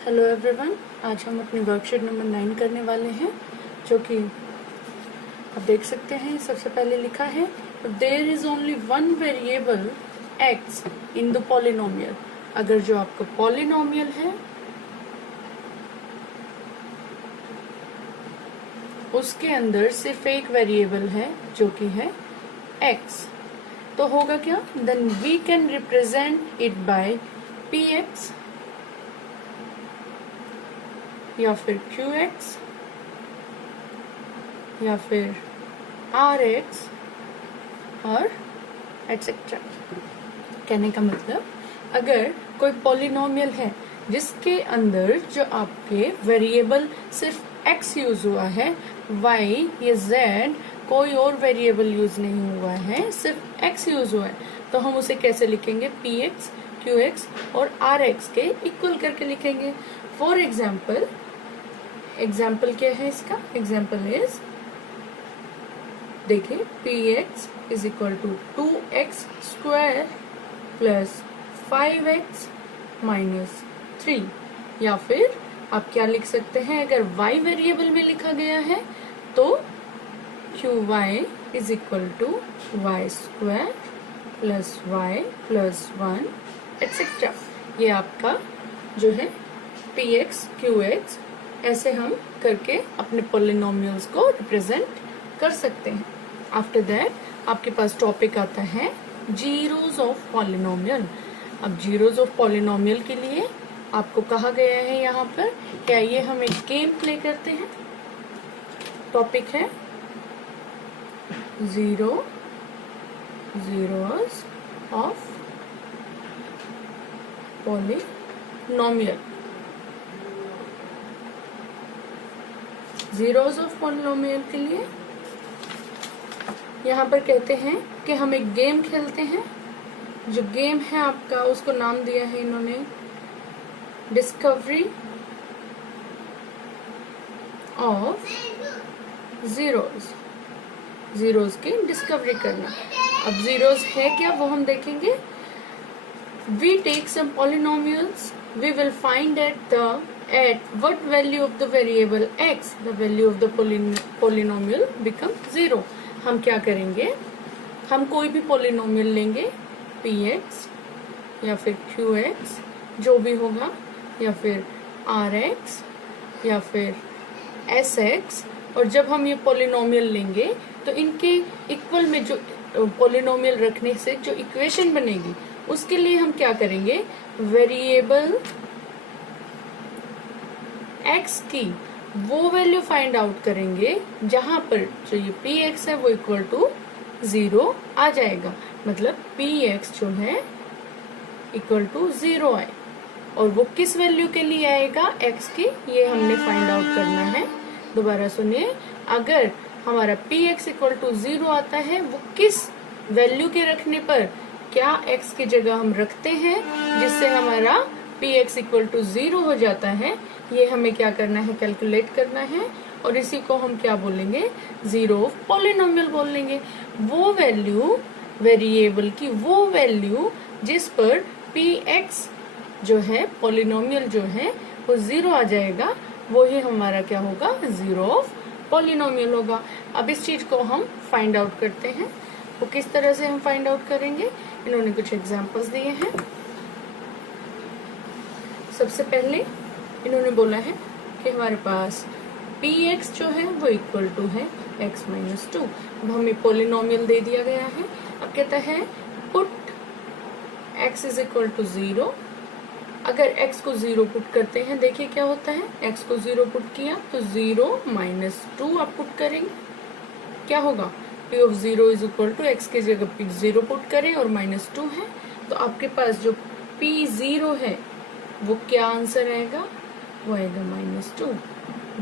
Hello everyone, आज हम अपनी वर्कशीट नंबर 9 करने वाले हैं, जो कि आप देख सकते हैं। सबसे पहले लिखा है there is only one variable X in the polynomial. अगर जो आपका पॉलिनोमियल है उसके अंदर सिर्फ एक वेरिएबल है जो कि है एक्स, तो होगा क्या? Then we can represent it by P X या फिर क्यू एक्स या फिर आर एक्स और एटसेट्रा। कहने का मतलब, अगर कोई पॉलिनोमियल है जिसके अंदर जो आपके वेरिएबल सिर्फ एक्स यूज हुआ है, वाई या जेड कोई और वेरिएबल यूज नहीं हुआ है, सिर्फ एक्स यूज हुआ है, तो हम उसे कैसे लिखेंगे? पी एक्स, क्यू एक्स और आर एक्स के इक्वल करके लिखेंगे। फॉर एग्जाम्पल क्या है इसका? एग्जाम्पल इज, देखिए, P X is equal to 2x square plus 5x minus 3। या फिर आप क्या लिख सकते हैं? अगर y वेरिएबल में लिखा गया है तो qy is equal to y square plus y plus 1 etcetera. ये आपका जो है px qx, ऐसे हम करके अपने पॉलिनोमियल्स को रिप्रेजेंट कर सकते हैं। आफ्टर दैट आपके पास टॉपिक आता है जीरोज ऑफ पॉलिनोमियल। अब जीरोज ऑफ पॉलिनोमियल के लिए आपको कहा गया है यहाँ पर, क्या ये हम एक गेम प्ले करते हैं। टॉपिक है zeros of polynomial. Zeros of polynomial के लिए यहाँ पर कहते हैं कि हम एक गेम खेलते हैं। जो गेम है आपका, उसको नाम दिया है इन्होंने डिस्कवरी ऑफ जीरोज। जीरोज की डिस्कवरी करना। अब जीरोज है क्या, वो हम देखेंगे। We take some polynomials. We will find at what value of the variable x the value of the polynomial becomes 0. हम क्या करेंगे? हम कोई भी पोलिनोमियल लेंगे, px या फिर qx जो भी होगा, या फिर rx या फिर sx, और जब हम ये पोलिनोमियल लेंगे तो इनके इक्वल में जो पोलिनोमियल रखने से जो इक्वेशन बनेगी, उसके लिए हम क्या करेंगे? वेरिएबल x की वो वैल्यू फाइंड आउट करेंगे जहां पर जो ये px है वो इक्वल टू 0 आ जाएगा। मतलब px जो है इक्वल टू 0 आए, और वो किस वैल्यू के लिए आएगा? x की, ये हमने फाइंड आउट करना है। दोबारा सुनिए, अगर हमारा px इक्वल टू 0 आता है, वो किस वैल्यू के रखने पर, क्या x की जगह हम रखते हैं जिससे हमारा px इक्वल टू 0 हो जाता है, ये हमें क्या करना है? कैलकुलेट करना है। और इसी को हम क्या बोलेंगे? जीरो ऑफ पॉलिनोमियल बोलेंगे। वो वैल्यू, वेरिएबल की वो वैल्यू जिस पर px जो है, पॉलिनोमियल जो है, वो 0 आ जाएगा, वो ही हमारा क्या होगा? जीरो ऑफ पॉलिनोमियल होगा। अब इस चीज को हम फाइंड आउट करते हैं। वो किस तरह से हम फाइंड आउट करेंगे? इन्होंने कुछ एग्जांपल्स दिए हैं। सबसे पहले इन्होंने बोला है कि हमारे पास px जो है वो इक्वल टू है x माइनस 2। अब हमें पॉलिनोमियल दे दिया गया है। अब कहता है put x is equal to 0। अगर x को 0 पुट करते हैं, देखिए क्या होता है। x को 0 पुट किया तो 0 माइनस 2 आप पुट करेंगे, क्या होगा? p of 0 is equal to x की जगह p 0 पुट करें और माइनस 2 है, तो आपके पास जो p0 है वो क्या आंसर आएगा? वो आएगा minus 2।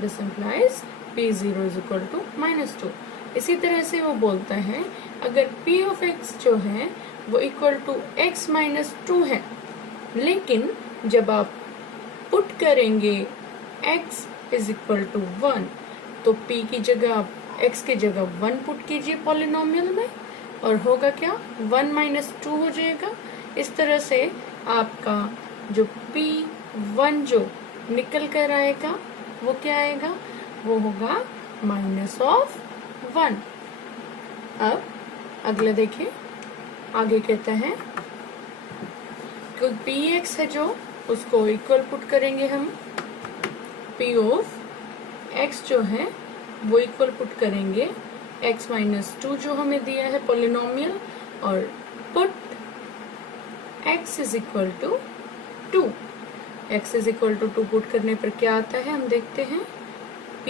This implies p0 is equal to minus 2। इसी तरह से वो बोलता है, अगर p ऑफ x जो है वो इक्वल टू x माइनस 2 है, लेकिन जब आप पुट करेंगे x इज इक्वल टू 1, तो p की जगह आप x की जगह 1 पुट कीजिए पॉलिनोमियल में, और होगा क्या? 1 माइनस 2 हो जाएगा। इस तरह से आपका जो p1 जो निकल कर आएगा वो क्या आएगा, वो होगा -1। अब अगला देखिए, आगे कहता है पी एक्स है जो उसको इक्वल पुट करेंगे हम, पी ऑफ एक्स जो है वो इक्वल पुट करेंगे x-2 जो हमें दिया है पॉलिनोमियल, और put x is equal to 2। x is equal to 2 put करने पर क्या आता है हम देखते हैं, p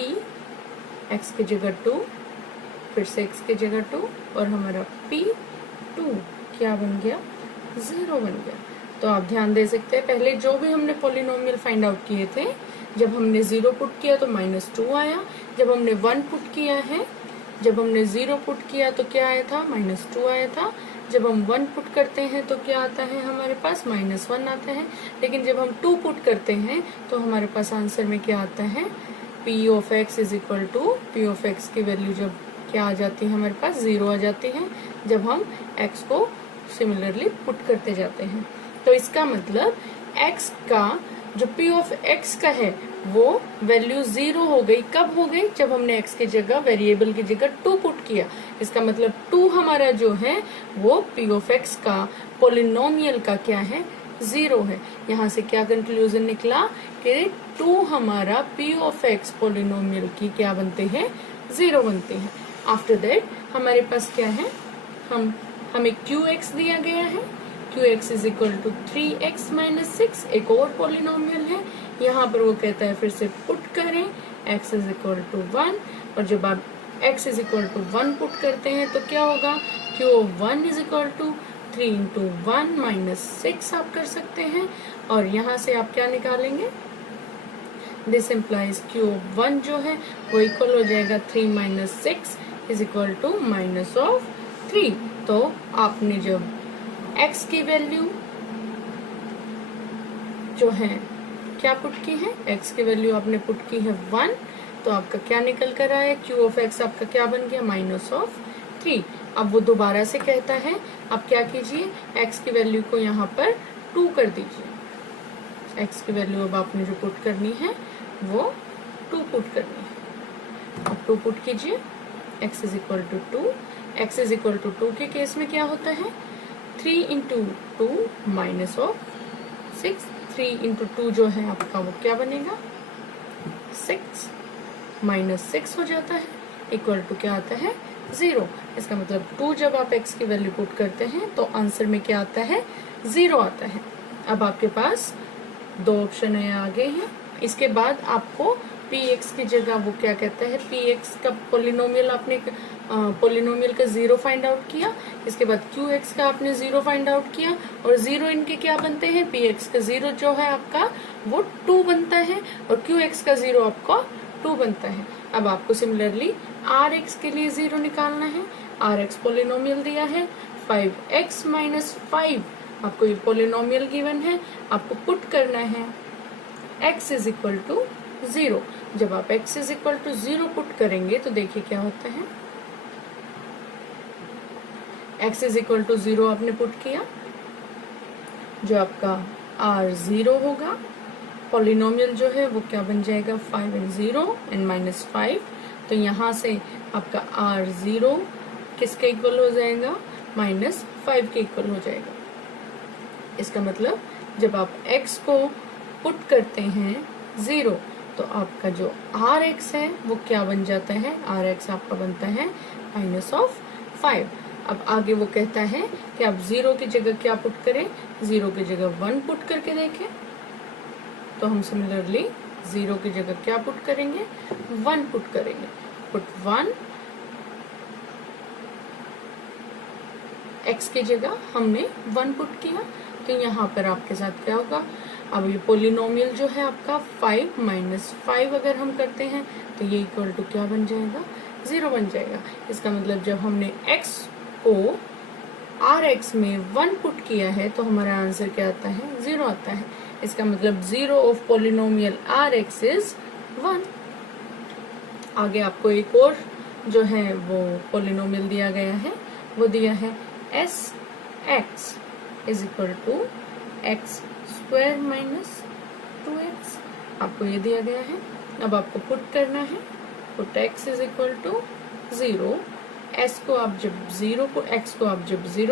x की जगह 2, फिर से x की जगह 2, और हमारा p2 क्या बन गया, 0 बन गया। तो आप ध्यान दे सकते हैं पहले जो भी हमने पॉलिनोमियल फाइंड आउट किए थे, जब हमने 0 पुट किया तो -2 आया, जब हमने 1 पुट किया है, जब हमने 0 पुट किया तो क्या आया था, -2 आया था, जब हम 1 पुट करते हैं तो क्या आता है हमारे पास, -1 आता है, लेकिन जब हम 2 पुट करते हैं तो हमारे पास आंसर में क्या आता है, p of x is equal to, p of x की वैल्यू जब क्या आ जाती है हमारे पास, 0 आ जाती है, जब हम x को सिमिलरली पुट करते जाते हैं। तो इसका मतलब x का जो p ऑफ x का है वो वैल्यू 0 हो गई, कब हो गई, जब हमने x की जगह, वेरिएबल की जगह 2 पुट किया। इसका मतलब 2 हमारा जो है वो p ऑफ x का पॉलिनोमियल का क्या है, 0 है। यहाँ से क्या कंक्लूजन निकला कि 2 हमारा p ऑफ x पॉलिनोमियल की क्या बनते हैं, 0 बनते हैं। आफ्टर दैट हमारे पास क्या है, हमें qx दिया गया है, qx is equal to 3x - 6, एक और पॉलिनोमियल है। यहाँ पर वो कहता है फिर से पुट करें x इज इक्वल टू 1, और जब आप x is equal to 1 put करते हैं तो क्या होगा, q of 1 is equal to 3 × 1 - 6 आप कर सकते हैं, और यहाँ से आप क्या निकालेंगे, दिस इम्प्लाइज q ऑफ 1 जो है वो इक्वल हो जाएगा 3 - 6 इज इक्वल टू -3। तो आपने जब x की वैल्यू जो है क्या पुट की है, x की वैल्यू आपने पुट की है 1, तो आपका क्या निकल कर आया, q ऑफ x आपका क्या बन गया, -3। अब वो दोबारा से कहता है, अब क्या कीजिए, x की वैल्यू को यहाँ पर 2 कर दीजिए। x की वैल्यू अब आपने जो पुट करनी है वो 2 पुट करनी है। अब 2 पुट कीजिए, x is equal to 2, x is equal to 2 के केस में क्या होता है, 3 × 2 -6, 3 × 2 जो है आपका वो क्या बनेगा, 6 -6 हो जाता है, इक्वल टू क्या आता है, 0। इसका मतलब 2 जब आप x की वैल्यू पुट करते हैं तो आंसर में क्या आता है, 0 आता है। अब आपके पास 2 ऑप्शन है आगे हैं। इसके बाद आपको px की जगह वो क्या कहता है, px का पॉलिनोमियल आपने पॉलिनोमियल का 0 फाइंड आउट किया, इसके बाद qx का आपने 0 फाइंड आउट किया, और 0 इनके क्या बनते हैं, px का 0 जो है आपका वो 2 बनता है, और qx का 0 आपका 2 बनता है। अब आपको सिमिलरली rx के लिए 0 निकालना है। rx पॉलिनोमियल दिया है 5x - 5, आपको ये पॉलिनोमियल गिवन है, आपको पुट करना है x इज इक्वल टू 0। जब आप x is equal to 0 put करेंगे तो देखिए क्या होता है, x इज इक्वल टू 0 आपने पुट किया, जो आपका r0 होगा, पॉलिनोमियल जो है वो क्या बन जाएगा, 5 × 0 and -5। तो यहाँ से आपका r0 किसके इक्वल हो जाएगा, -5 के इक्वल हो जाएगा। इसका मतलब जब आप x को पुट करते हैं 0 तो आपका जो rx है वो क्या बन जाता है, rx आपका बनता है -5। अब आगे वो कहता है कि आप 0 की जगह क्या पुट करें, 0 की जगह 1 पुट करके देखें। तो हम सिमिलरली 0 की जगह क्या पुट करेंगे, 1 पुट करेंगे। पुट 1, x की जगह हमने 1 पुट किया, तो यहाँ पर आपके साथ क्या होगा, अब ये पॉलिनोमियल जो है आपका 5 - 5 अगर हम करते हैं तो ये इक्वल टू क्या बन जाएगा, 0 बन जाएगा। इसका मतलब जब हमने x को rx में 1 पुट किया है तो हमारा आंसर क्या आता है, 0 आता है। इसका मतलब 0 ऑफ पॉलिनोमियल rx इज 1। आगे आपको एक और जो है वो पॉलिनोमियल दिया गया है, वो दिया है sx is equal to x² - 2x। आपको ये दिया गया है। अब आपको पुट करना है, put x is equal to 0। x को आप जब 0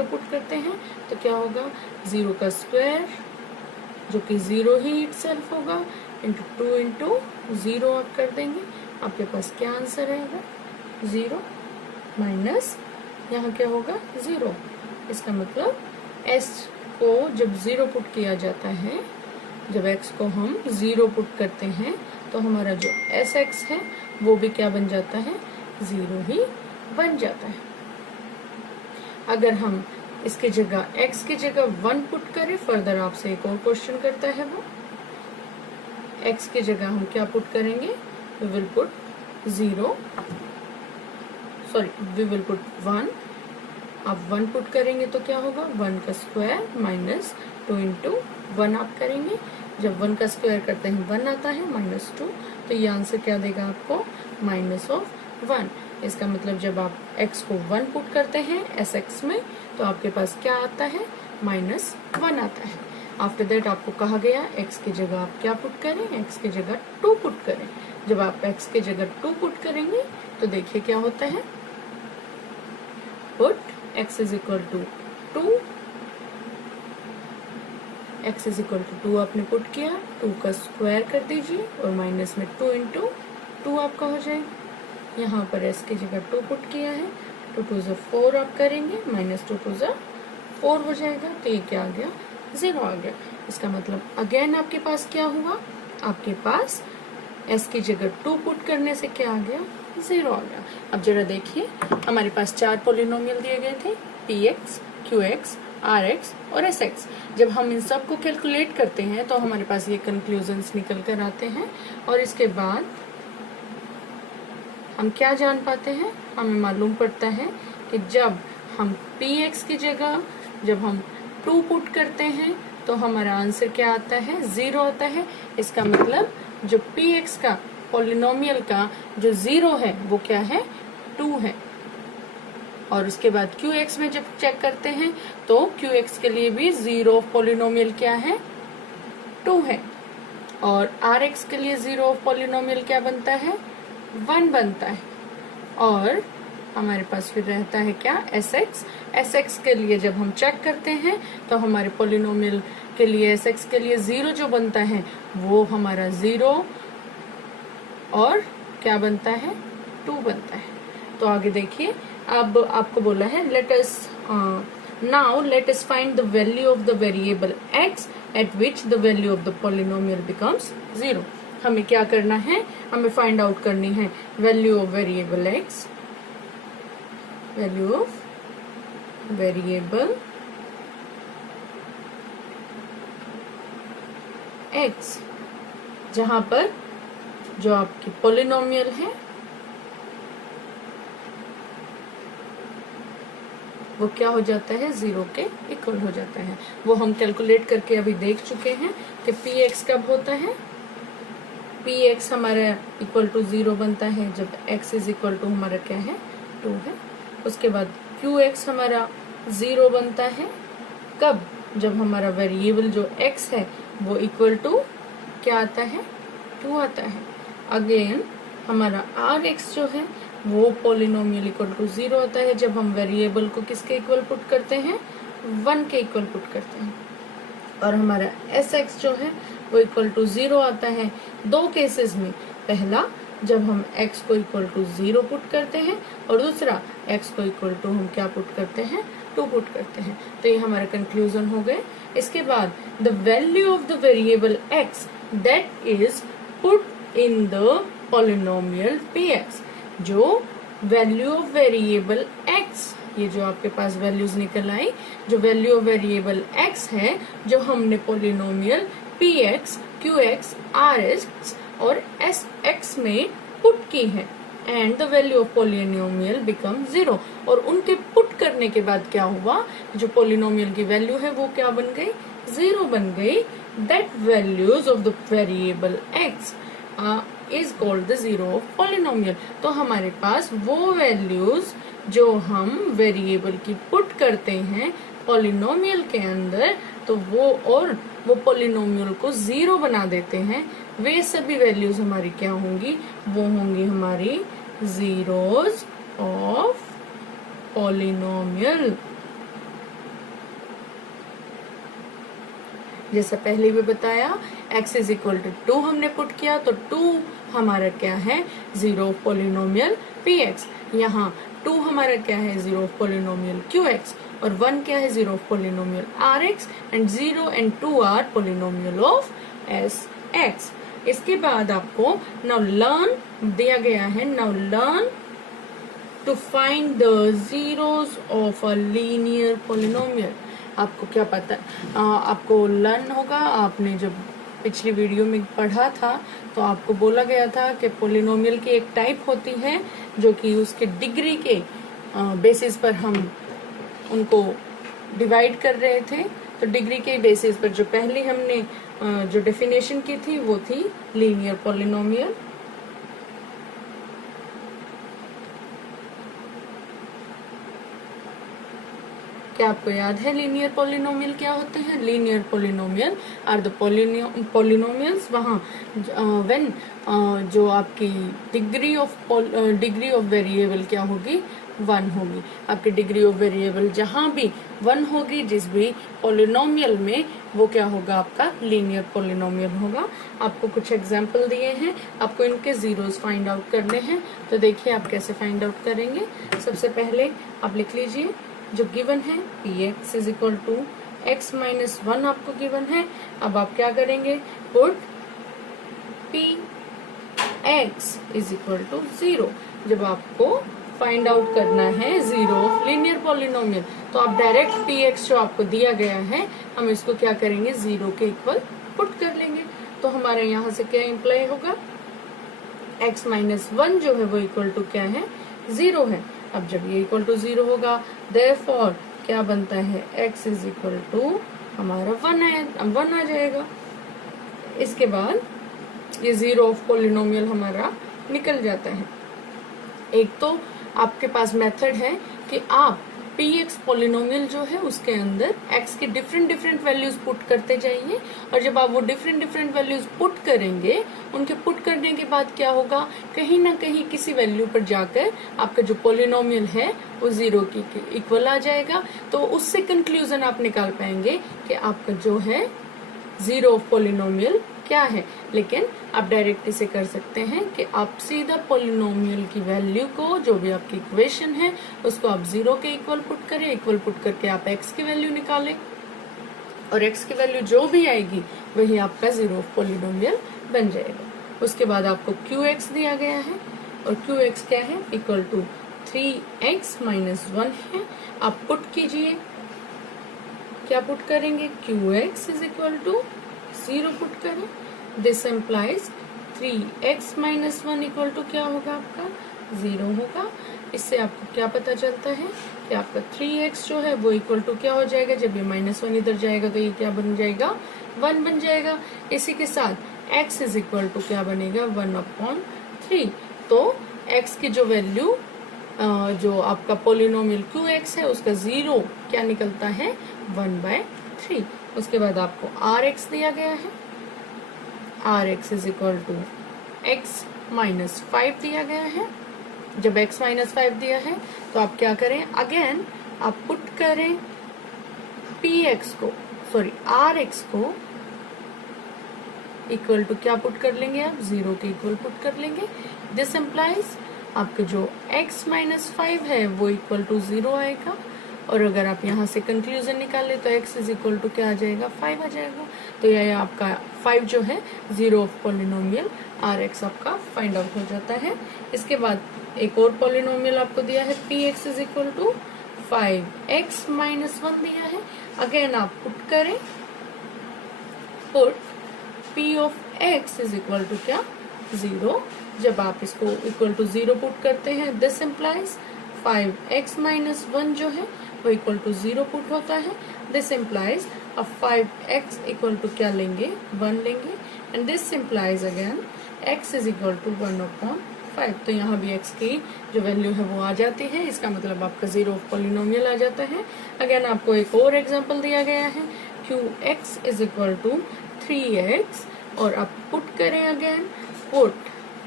पुट करते हैं तो क्या होगा, 0 का स्क्वायर जो कि 0 ही इटसेल्फ होगा, इंटू 2 इंटू 0 आप कर देंगे। आपके पास क्या आंसर आएगा, 0 माइनस यहाँ क्या होगा 0। इसका मतलब s को जब 0 पुट किया जाता है, जब x को हम 0 पुट करते हैं तो हमारा जो sx है वो भी क्या बन जाता है, 0 ही बन जाता है। अगर हम इसके जगह x की जगह 1 पुट करें, फर्दर आपसे एक और क्वेश्चन करता है वो, x की जगह हम क्या पुट करेंगे, we will put 1। आप 1 पुट करेंगे तो क्या होगा, 1 का स्क्वायर माइनस 2 इंटू 1 आप करेंगे। जब 1 का स्क्वायर करते हैं 1 आता है, -2, तो ये आंसर क्या देगा आपको, -1। इसका मतलब जब आप x को 1 पुट करते हैं sx में तो आपके पास क्या आता है, -1 आता है। आफ्टर दैट आपको कहा गया x की जगह आप क्या पुट करें, x की जगह 2 पुट करें। जब आप x की जगह 2 पुट करेंगे तो देखिए क्या होता है, put x is equal to 2, x is equal to 2 आपने पुट किया, 2 का स्क्वायर कर दीजिए और माइनस में 2 इंटू 2 आपका हो जाएगा। यहाँ पर s की जगह 2 पुट किया है, 2 2 ज़ा 4 आप करेंगे, -2 2 ज़ा 4 हो जाएगा, तो ये क्या आ गया, 0 आ गया। इसका मतलब अगेन आपके पास क्या हुआ, आपके पास s की जगह 2 पुट करने से क्या आ गया, 0 आ गया। अब जरा देखिए, हमारे पास 4 पॉलिनोमियल दिए गए थे, px, qx, rx और sx। जब हम इन सब को कैलकुलेट करते हैं तो हमारे पास ये कंक्लूजन्स निकल कर आते हैं। और इसके बाद हम क्या जान पाते हैं, हमें मालूम पड़ता है कि जब हम px की जगह जब हम 2 पुट करते हैं तो हमारा आंसर क्या आता है, 0 आता है। इसका मतलब जो px का पॉलिनोमियल का जो 0 है वो क्या है, 2 है। और उसके बाद qx में जब चेक करते हैं तो qx के लिए भी 0 पॉलिनोमियल क्या है, 2 है। और rx के लिए 0 पॉलिनोमियल क्या बनता है, 1 बनता है। और हमारे पास फिर रहता है क्या, sx के लिए जब हम चेक करते हैं तो हमारे पॉलिनोमियल के लिए sx के लिए 0 जो बनता है वो हमारा 0 और क्या बनता है, 2 बनता है। तो आगे देखिए, अब आपको बोला है now let us find the value of the variable x at which the value of the polynomial becomes 0। हमें क्या करना है, हमें फाइंड आउट करनी है value of variable x, value of variable x, जहां पर जो आपकी पॉलिनोमियल है वो क्या हो जाता है, 0 के इक्वल हो जाता है। वो हम कैलकुलेट करके अभी देख चुके हैं कि px कब होता है, px हमारा इक्वल टू 0 बनता है जब x इज इक्वल टू हमारा क्या है, 2 है। उसके बाद qx हमारा 0 बनता है कब, जब हमारा वेरिएबल जो x है वो इक्वल टू क्या आता है, 2 आता है। अगेन हमारा rx जो है वो पॉलिनोमियल इक्वल टू 0 होता है जब हम वेरिएबल को किसके इक्वल पुट करते हैं, 1 के इक्वल पुट करते हैं। और हमारा sx जो है वो इक्वल टू 0 आता है 2 केसेस में, पहला जब हम x को इक्वल टू 0 पुट करते हैं और दूसरा x को इक्वल टू हम क्या पुट करते हैं, 2 पुट करते हैं। तो ये हमारा कंक्लूजन हो गए। इसके बाद the value of the variable x that is put in the polynomial px, जो वैल्यू ऑफ वेरिएबल x, ये जो आपके पास वैल्यूज निकल आई, जो वैल्यू ऑफ वेरिएबल x है जो हमने पॉलिनोमियल px, qx, rx और sx में पुट की है, and the value of polynomial become 0। और उनके पुट करने के बाद क्या हुआ, जो पॉलिनोमियल की वैल्यू है वो क्या बन गई, 0 बन गई। That values of the variable x is called the 0 of polynomial. तो हमारे पास वो वैल्यूज जो हम वेरिएबल की पुट करते हैं पॉलिनोमियल के अंदर, तो वो पॉलिनोमियल को 0 बना देते हैं, वे सभी वैल्यूज हमारी क्या होंगी, वो होंगी हमारी जीरोज ऑफ पॉलिनोमियल। जैसा पहले भी बताया, x इज इक्वल टू 2 हमने पुट किया, तो 2 हमारा क्या है, जीरो ऑफ पॉलिनोमियल px। यहाँ 2 हमारा क्या है, जीरो ऑफ पॉलिनोमियल qx, और 1 क्या है, zero of polynomial rx, and 0 and 2 are polynomial of sx। इसके बाद आपको नाउ लर्न दिया गया है, now learn to find the zeros of a linear polynomial. आपको क्या पता है, आपको लर्न होगा, आपने जब पिछली वीडियो में पढ़ा था तो आपको बोला गया था कि पॉलिनोमियल की एक टाइप होती है जो कि उसके डिग्री के बेसिस पर हम उनको डिवाइड कर रहे थे। तो डिग्री के बेसिस पर जो पहले हमने जो डेफिनेशन की थी वो थी लीनियर पॉलिनोमियल। क्या आपको याद है लीनियर पॉलिनोमियल क्या होते हैं? Linear polynomial are the polynomials वहाँ व्हेन जो आपकी डिग्री ऑफ वेरिएबल क्या होगी, 1 होगी। आपकी डिग्री ऑफ वेरिएबल जहाँ भी 1 होगी जिस भी पॉलिनोमियल में, वो क्या होगा, आपका लीनियर पॉलिनोमियल होगा। आपको कुछ एग्जांपल दिए हैं, आपको इनके जीरोस फाइंड आउट करने हैं। तो देखिए आप कैसे फाइंड आउट करेंगे। सबसे पहले आप लिख लीजिए जो गिवन है px is equal to x minus 1 आपको गिवन है। अब आप क्या करेंगे, put px is equal to 0। जब आपको फाइंड आउट करना है जीरो ऑफ लीनियर पॉलिनोमियल, तो आप डायरेक्ट px जो आपको दिया गया है, हम इसको क्या करेंगे, 0 के इक्वल पुट कर लेंगे। तो हमारे यहाँ से क्या इम्प्लाई होगा, x माइनस 1 जो है वो इक्वल टू क्या है, 0 है। अब जब ये इक्वल टू 0 होगा, देयरफॉर क्या बनता है, x इज इक्वल टू हमारा 1 आ जाएगा। इसके बाद ये जीरो ऑफ पॉलिनोमियल हमारा निकल जाता है। एक तो आपके पास मेथड है कि आप px पॉलिनोमियल जो है उसके अंदर x के डिफरेंट वैल्यूज पुट करते जाइए, और जब आप वो डिफरेंट वैल्यूज पुट करेंगे, उनके पुट करने के बाद क्या होगा, कहीं ना कहीं किसी वैल्यू पर जाकर आपका जो पॉलिनोमियल है वो 0 की इक्वल आ जाएगा। तो उससे कंक्लूजन आप निकाल पाएंगे कि आपका जो है जीरो ऑफ पॉलिनोमियल क्या है। लेकिन आप डायरेक्ट इसे कर सकते हैं कि आप सीधा पॉलिनोमियल की वैल्यू को, जो भी आपकी इक्वेशन है, उसको आप 0 के इक्वल पुट करें। इक्वल पुट करके आप x की वैल्यू निकालें, और x की वैल्यू जो भी आएगी वही आपका जीरो ऑफ पॉलिनोमियल बन जाएगा। उसके बाद आपको qx दिया गया है, और qx क्या है, इक्वल टू 3x माइनस 1 है। आप पुट कीजिए, क्या पुट करेंगे, qx is equal to 0 put करें। This implies 3x minus 1 equal to क्या होगा, आपका 0 होगा। इससे आपको क्या पता चलता है कि आपका 3x जो है वो इक्वल टू क्या हो जाएगा, जब ये -1 इधर जाएगा तो ये क्या बन जाएगा, 1 बन जाएगा। इसी के साथ x इज इक्वल टू क्या बनेगा, 1/3। तो x की जो वैल्यू जो आपका पॉलिनोमियल qx है उसका 0 क्या निकलता है, 1/3। उसके बाद आपको rx दिया गया है, rx is equal to x minus 5 दिया गया है। जब x माइनस 5 दिया है तो आप क्या करें, अगेन आप पुट करें rx को इक्वल टू क्या पुट कर लेंगे, आप 0 के इक्वल पुट कर लेंगे। दिस एम्प्लाइज आपके जो x माइनस 5 है वो इक्वल टू 0 आएगा, और अगर आप यहाँ से कंक्लूजन निकालें तो x इज इक्वल टू क्या आ जाएगा, 5 आ जाएगा। तो यह आपका 5 जो है जीरो ऑफ पॉलिनोमियल rx आपका फाइंड आउट हो जाता है। इसके बाद एक और पॉलिनोमियल आपको दिया है, px is equal to 5x minus 1 दिया है। अगेन आप पुट करें, put p of x is equal to क्या, 0। जब आप इसको इक्वल टू 0 पुट करते हैं, दिस इम्प्लाइज 5x माइनस 1 जो है वो इक्वल टू 0 पुट होता है। दिस इम्प्लाइज अब 5x इक्वल टू क्या लेंगे, 1 लेंगे, and this implies again x is equal to 1/5। 5। तो यहाँ भी x की जो वैल्यू है वो आ जाती है, इसका मतलब आपका 0 पॉलिनोमियल आ जाता है। अगेन आपको एक और एग्जांपल दिया गया है, qx is equal to 3x, और आप पुट करें, अगेन पुट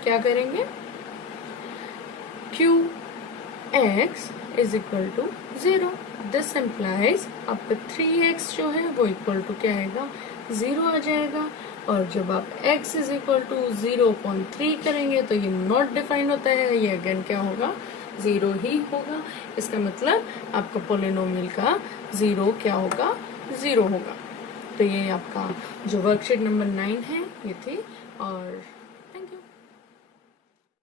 क्या करेंगे, qx is equal to 0। This implies आपका 3x जो है वो इक्वल टू क्या आएगा, 0 आ जाएगा। और जब आप x इज इक्वल टू 0.3 करेंगे तो ये नॉट डिफाइन होता है, ये अगेन क्या होगा, 0 ही होगा। इसका मतलब आपका पॉलिनोमियल का 0 क्या होगा, 0 होगा। तो ये आपका जो वर्कशीट नंबर 9 है ये थी। और